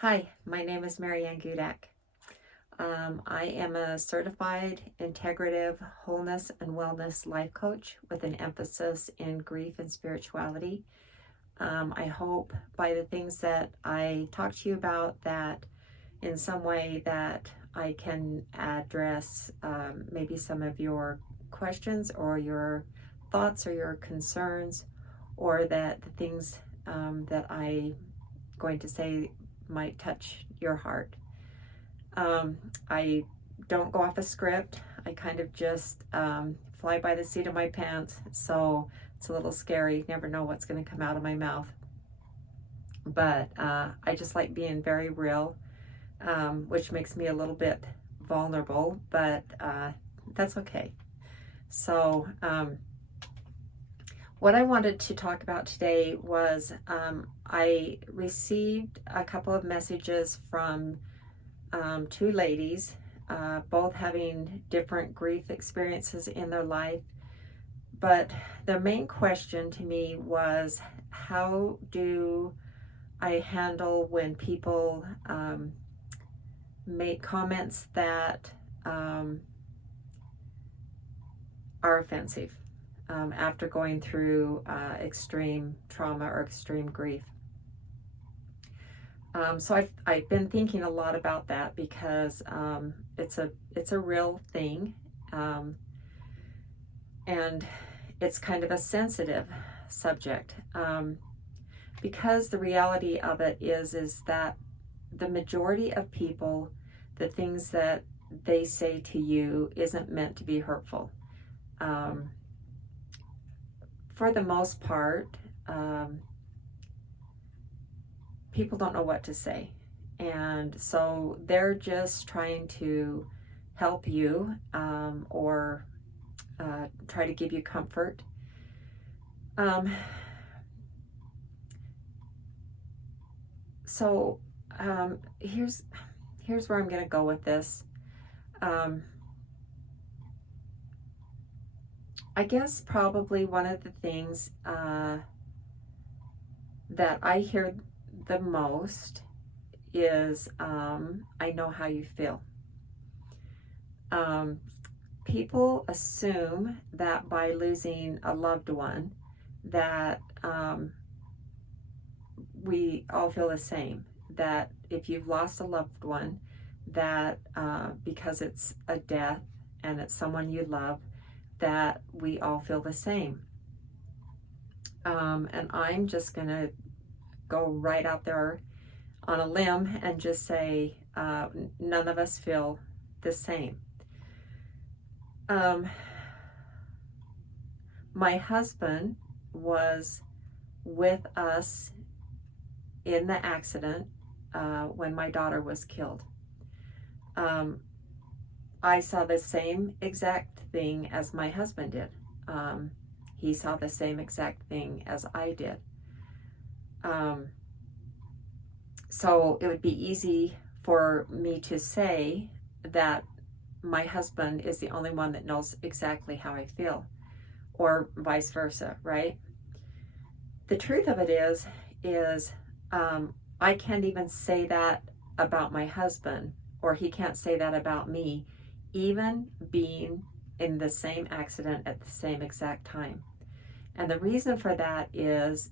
Hi, my name is Marianne Gudak. I am a certified integrative wholeness and wellness life coach with an emphasis in grief and spirituality. I hope by the things that I talk to you about that in some way that I can address maybe some of your questions or your thoughts or your concerns, or that the things that I'm going to say might touch your heart. I don't go off a script. I kind of just fly by the seat of my pants, so it's a little scary. Never know what's going to come out of my mouth. But I just like being very real, which makes me a little bit vulnerable, but that's okay. So, what I wanted to talk about today was I received a couple of messages from two ladies, both having different grief experiences in their life. But their main question to me was, how do I handle when people make comments that are offensive after going through extreme trauma or extreme grief? So I've been thinking a lot about that because it's a real thing, and it's kind of a sensitive subject, because the reality of it is that the majority of people, the things that they say to you isn't meant to be hurtful. For the most part, people don't know what to say. And so they're just trying to help you, or try to give you comfort. So here's where I'm going to go with this. I guess probably one of the things that I hear the most is, I know how you feel. People assume that by losing a loved one that we all feel the same, that if you've lost a loved one, that because it's a death and it's someone you love, that we all feel the same. And I'm just going to go right out there on a limb and just say none of us feel the same. My husband was with us in the accident when my daughter was killed. I saw the same exact thing as my husband did. He saw the same exact thing as I did. So it would be easy for me to say that my husband is the only one that knows exactly how I feel, or vice versa, right? The truth of it is I can't even say that about my husband, or he can't say that about me, even being in the same accident at the same exact time. And the reason for that is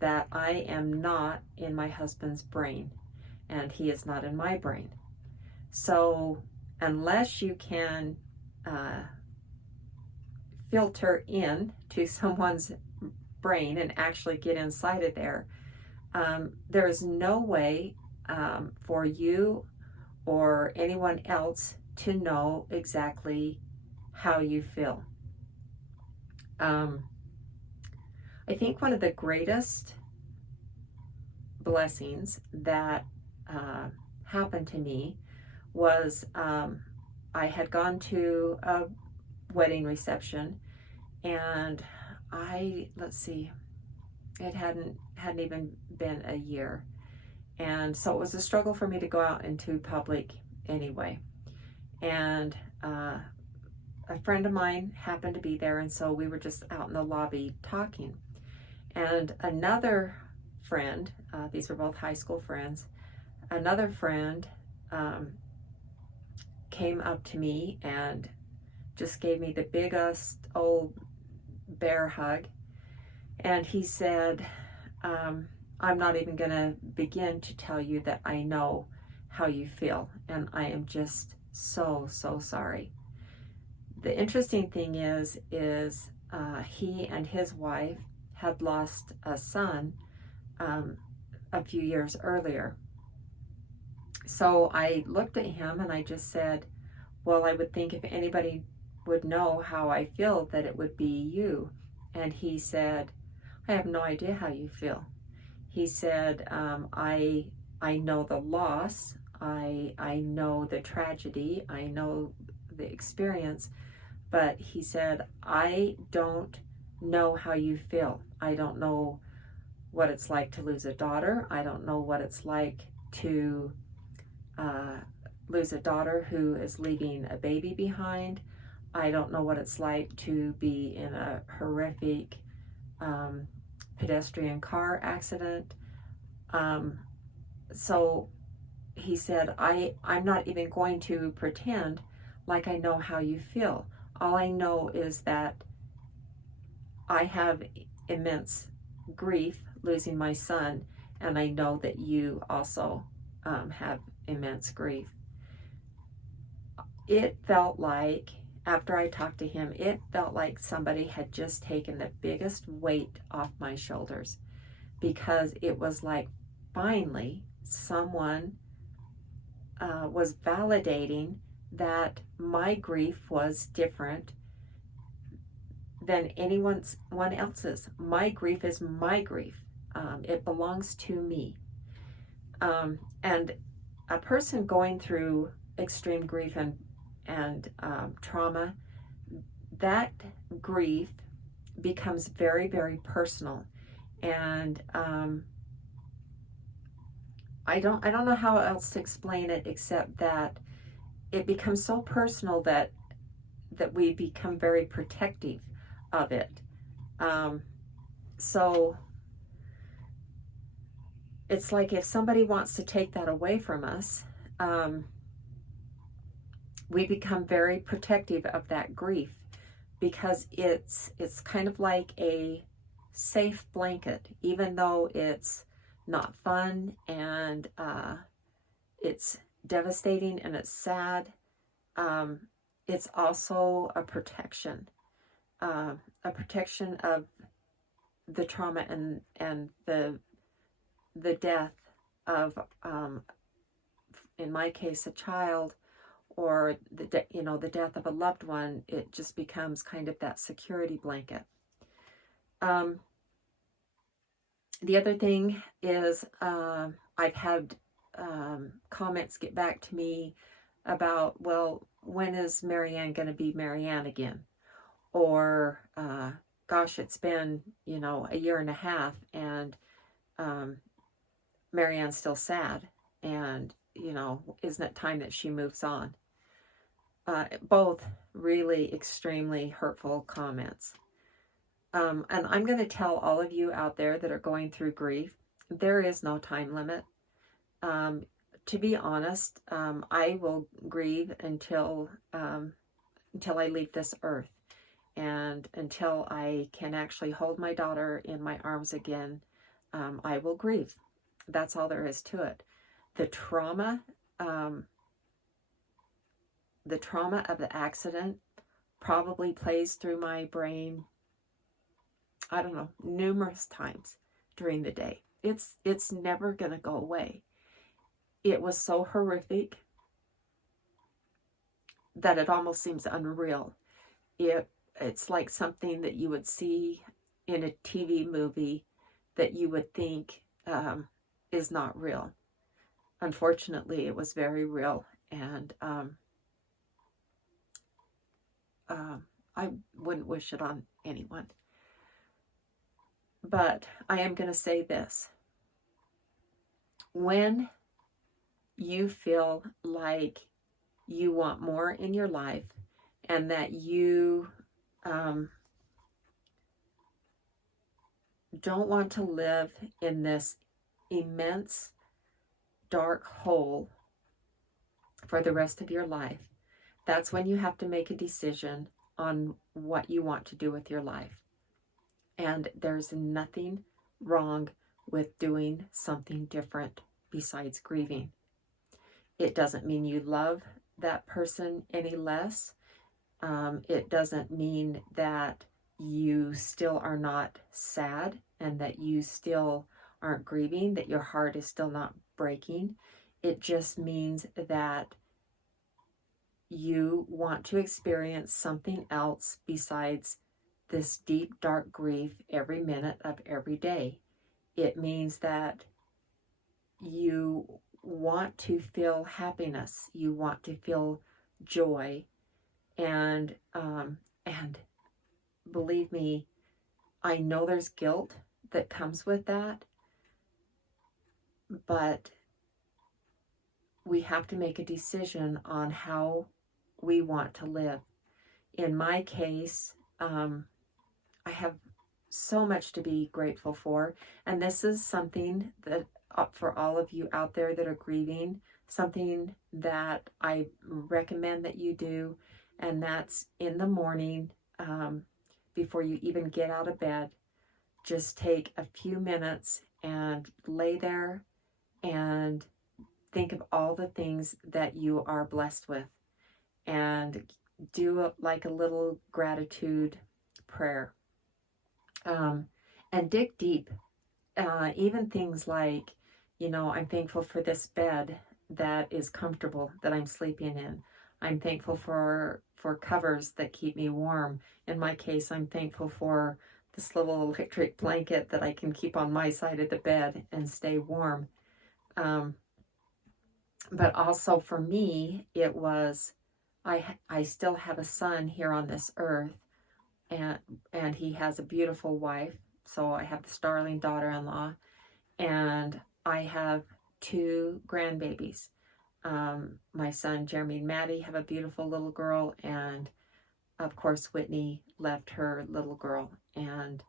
that I am not in my husband's brain, and he is not in my brain. So unless you can filter in to someone's brain and actually get inside of there, there is no way for you or anyone else to know exactly how you feel. I think one of the greatest blessings that happened to me was I had gone to a wedding reception, and let's see, it hadn't even been a year, and so it was a struggle for me to go out into public anyway. And a friend of mine happened to be there, and so we were just out in the lobby talking. And another friend, these were both high school friends, another friend came up to me and just gave me the biggest old bear hug. And he said, I'm not even going to begin to tell you that I know how you feel. And I am just so, so sorry. The interesting thing is he and his wife had lost a son a few years earlier. So I looked at him and I just said, well, I would think if anybody would know how I feel, that it would be you. And he said, I have no idea how you feel. He said, I know the loss, I know the tragedy, I know the experience, but he said, I don't know how you feel. I don't know what it's like to lose a daughter. I don't know what it's like to lose a daughter who is leaving a baby behind. I don't know what it's like to be in a horrific pedestrian car accident. So he said, I'm not even going to pretend like I know how you feel. All I know is that I have immense grief losing my son, and I know that you also have immense grief. It felt like, after I talked to him, it felt like somebody had just taken the biggest weight off my shoulders, because it was like finally someone was validating that my grief was different than anyone else's. My grief is my grief. It belongs to me. And a person going through extreme grief and trauma, that grief becomes very, very personal. And I don't know how else to explain it, except that it becomes so personal that we become very protective of it. So it's like if somebody wants to take that away from us, we become very protective of that grief, because it's kind of like a safe blanket, even though it's not fun and it's devastating and it's sad. It's also a protection of the trauma and the death of, in my case, a child, or the death of a loved one. It just becomes kind of that security blanket. The other thing is, I've had comments get back to me about, well, when is Marianne going to be Marianne again? Or, gosh, it's been, a year and a half, and Marianne's still sad, and, isn't it time that she moves on? Both really extremely hurtful comments. And I'm going to tell all of you out there that are going through grief, there is no time limit. To be honest, I will grieve until I leave this earth, and until I can actually hold my daughter in my arms again. I will grieve. That's all there is to it. The trauma of the accident probably plays through my brain, I don't know, numerous times during the day. It's never going to go away. It was so horrific that it almost seems unreal. It's like something that you would see in a TV movie that you would think is not real. Unfortunately, it was very real, and I wouldn't wish it on anyone. But I am going to say this. When you feel like you want more in your life, and that you don't want to live in this immense dark hole for the rest of your life, that's when you have to make a decision on what you want to do with your life. And there's nothing wrong with doing something different besides grieving. It doesn't mean you love that person any less. It doesn't mean that you still are not sad and that you still aren't grieving, that your heart is still not breaking. It just means that you want to experience something else besides this deep, dark grief every minute of every day. It means that you want to feel happiness. You want to feel joy. And believe me, I know there's guilt that comes with that, but we have to make a decision on how we want to live. In my case, I have so much to be grateful for, and this is something that for all of you out there that are grieving, something that I recommend that you do, and that's in the morning, before you even get out of bed, just take a few minutes and lay there and think of all the things that you are blessed with, and do like a little gratitude prayer, and dig deep. Even things like, I'm thankful for this bed that is comfortable that I'm sleeping in. I'm thankful for covers that keep me warm. In my case, I'm thankful for this little electric blanket that I can keep on my side of the bed and stay warm. But also for me, it was, I still have a son here on this earth, and he has a beautiful wife. So I have this darling daughter-in-law, and I have 2 grandbabies. My son Jeremy and Maddie have a beautiful little girl, and of course Whitney left her little girl, and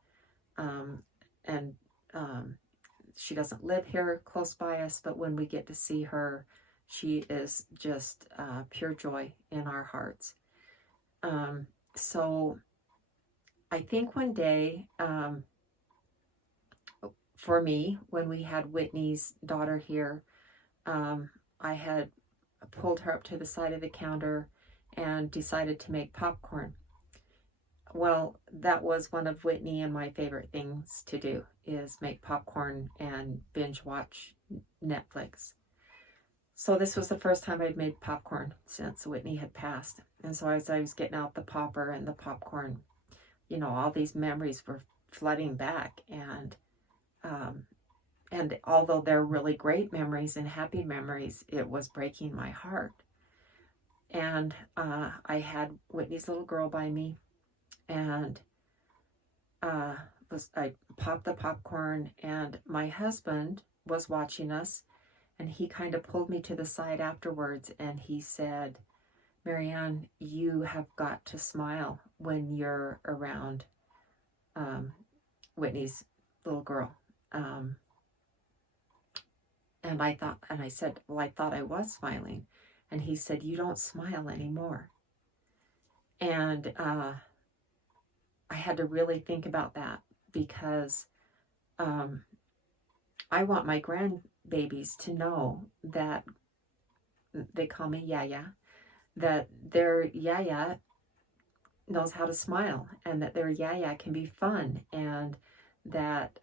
she doesn't live here close by us, but when we get to see her, she is just pure joy in our hearts. So I think one day, for me, when we had Whitney's daughter here, I had pulled her up to the side of the counter and decided to make popcorn. Well, that was one of Whitney and my favorite things to do, is make popcorn and binge watch Netflix. So this was the first time I'd made popcorn since Whitney had passed. And so as I was getting out the popper and the popcorn, all these memories were flooding back. And although they're really great memories and happy memories, it was breaking my heart. And I had Whitney's little girl by me, and I popped the popcorn, and my husband was watching us, and he kind of pulled me to the side afterwards, and he said, "Marianne, you have got to smile when you're around Whitney's little girl." And I said, "Well, I thought I was smiling." And he said, "You don't smile anymore." And I had to really think about that, because I want my grandbabies to know that, they call me Yaya, that their Yaya knows how to smile, and that their Yaya can be fun, and that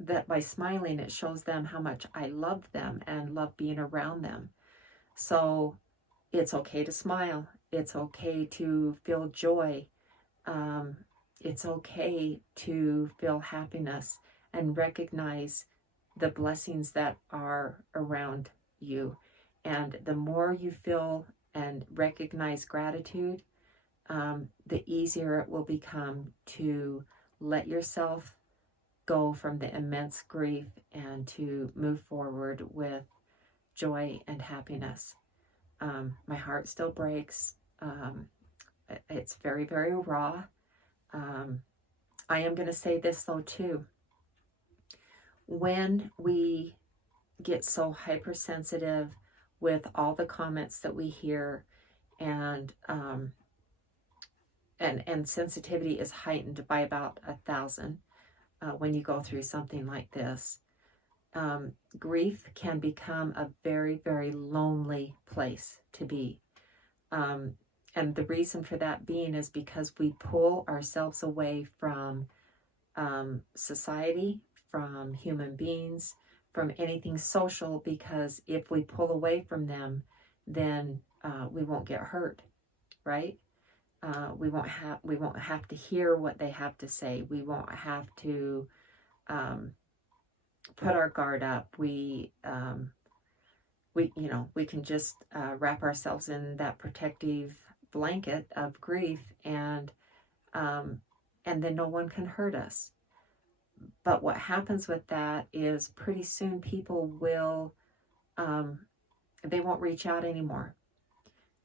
that by smiling, it shows them how much I love them and love being around them. So it's okay to smile. It's okay to feel joy. It's okay to feel happiness and recognize the blessings that are around you. And the more you feel and recognize gratitude, the easier it will become to let yourself go from the immense grief and to move forward with joy and happiness. My heart still breaks. It's very, very raw. I am going to say this though too. When we get so hypersensitive with all the comments that we hear, and sensitivity is heightened by about 1,000 when you go through something like this. Grief can become a very, very lonely place to be. And the reason for that being is because we pull ourselves away from society, from human beings, from anything social, because if we pull away from them, then we won't get hurt, right? We won't have to hear what they have to say. We won't have to put our guard up. We can just wrap ourselves in that protective blanket of grief, and then no one can hurt us. But what happens with that is pretty soon people will, they won't reach out anymore.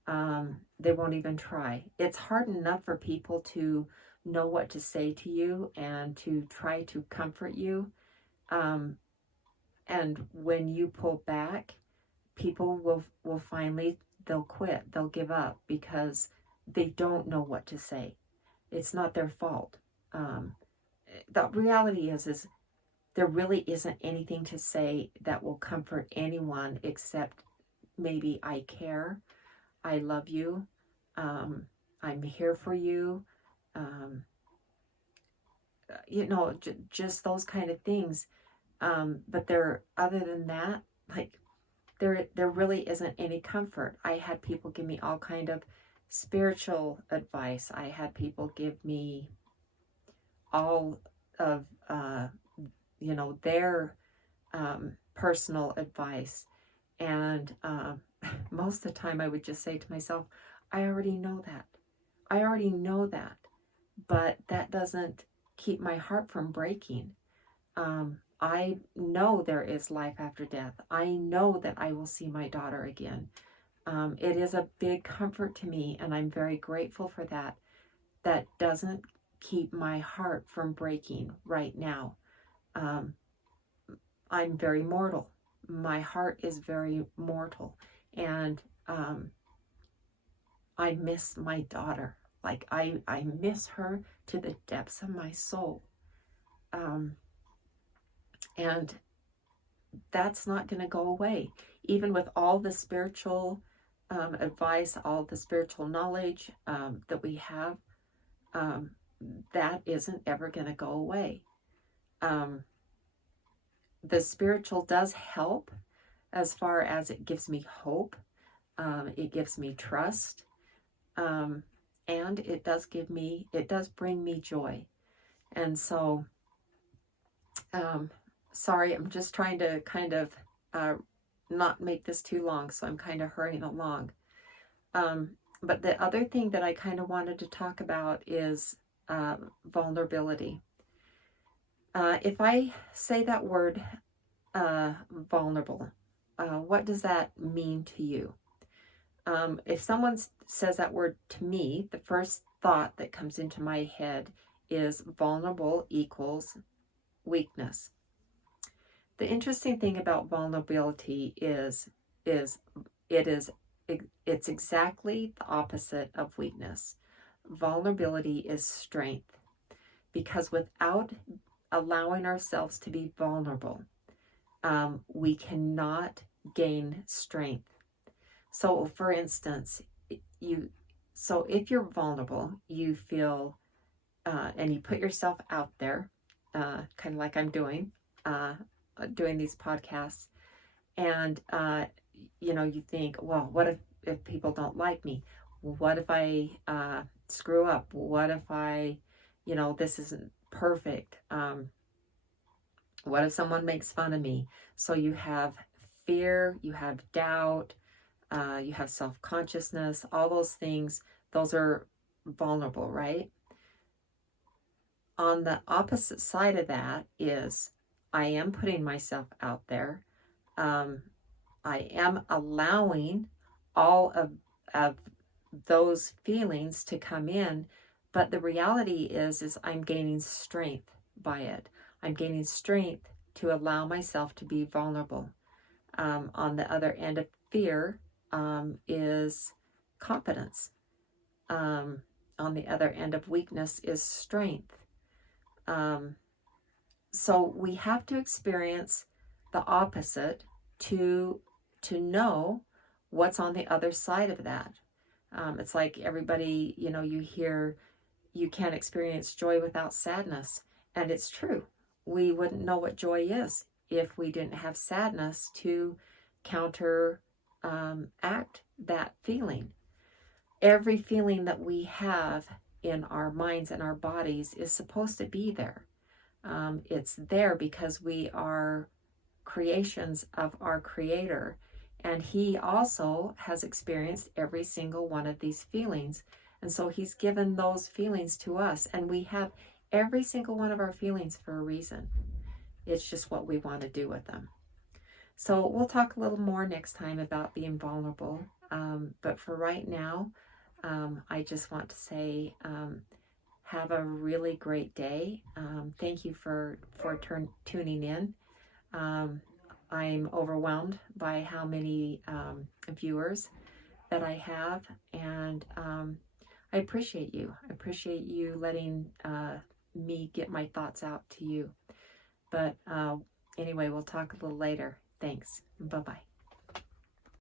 They won't even try. It's hard enough for people to know what to say to you and to try to comfort you. And when you pull back, people will finally, they'll quit, they'll give up, because they don't know what to say. It's not their fault. The reality is there really isn't anything to say that will comfort anyone except maybe I care, I love you, I'm here for you, just those kind of things. But other than that, like, there really isn't any comfort. I had people give me all kind of spiritual advice. I had people give me all of their personal advice, and most of the time I would just say to myself, I already know that, but that doesn't keep my heart from breaking. I know there is life after death. I know that I will see my daughter again. It is a big comfort to me, and I'm very grateful for that. That doesn't keep my heart from breaking right now. I'm very mortal. My heart is very mortal, and I miss my daughter. Like, I miss her to the depths of my soul. And that's not going to go away. Even with all the spiritual advice, all the spiritual knowledge that we have, that isn't ever going to go away. The spiritual does help as far as it gives me hope. It gives me trust. And it does bring me joy. And so, sorry, I'm just trying to kind of not make this too long, so I'm kind of hurrying along. But the other thing that I kind of wanted to talk about is vulnerability. If I say that word, vulnerable, what does that mean to you? If someone says that word to me, the first thought that comes into my head is vulnerable equals weakness. The interesting thing about vulnerability is it's exactly the opposite of weakness. Vulnerability is strength, because without allowing ourselves to be vulnerable, we cannot gain strength. So, for instance, if you're vulnerable, you feel, and you put yourself out there, kind of like I'm doing these podcasts, and you think, well, what if people don't like me? What if I screw up? What if I, this isn't perfect? What if someone makes fun of me? So you have fear, you have doubt, you have self-consciousness, all those things. Those are vulnerable, right? On the opposite side of that is, I am putting myself out there. I am allowing all of those feelings to come in, but the reality is I'm gaining strength by it. I'm gaining strength to allow myself to be vulnerable. On the other end of fear is confidence. On the other end of weakness is strength. So we have to experience the opposite to know what's on the other side of that. It's like everybody, you hear you can't experience joy without sadness. And it's true. We wouldn't know what joy is if we didn't have sadness to counteract that feeling. Every feeling that we have in our minds and our bodies is supposed to be there. It's there because we are creations of our Creator, and He also has experienced every single one of these feelings, and so He's given those feelings to us, and we have every single one of our feelings for a reason. It's just what we want to do with them. So we'll talk a little more next time about being vulnerable, but for right now, I just want to say have a really great day. Thank you for tuning in. I'm overwhelmed by how many viewers that I have, and I appreciate you. I appreciate you letting me get my thoughts out to you. But anyway, we'll talk a little later. Thanks. Bye-bye.